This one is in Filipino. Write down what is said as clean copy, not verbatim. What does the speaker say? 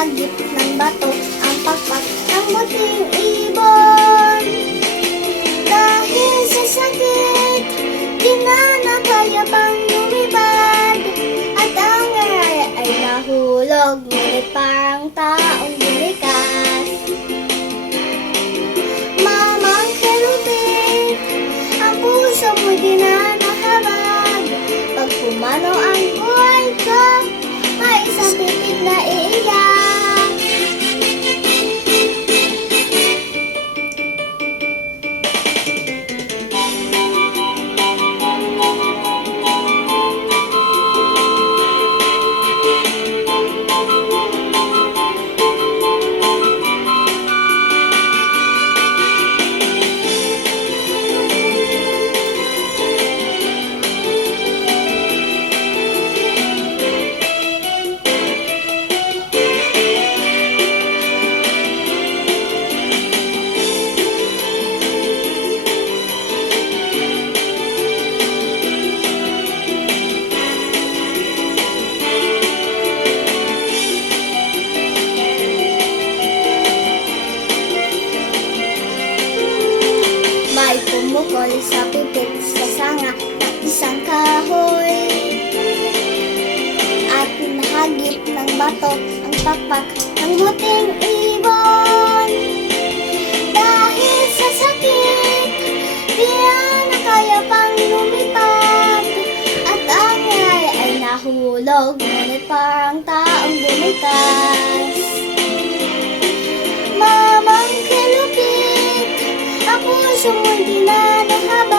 nahagip ng bato ang pakpak ng buting ibon. Dahil sa sakit, di na nakaya pang lumipad, at ang aray ay nahulog, ngunit parang taong bumikas. Mamang kelupit, ang puso mo di na nahabag. Pag pumanaw ang buhay ko, may isang pipig na iiyak. May pumukol sa pipit sa sanga ng isang kahoy, at nahagip ng bato ang pakpak ng buting ibon. Dahil sa sakit, di na kaya pang lumipad, at ang aray ay nahulog, ngunit parang taong bumikas. Mamang kelupit, ang puso mo di na nahabag.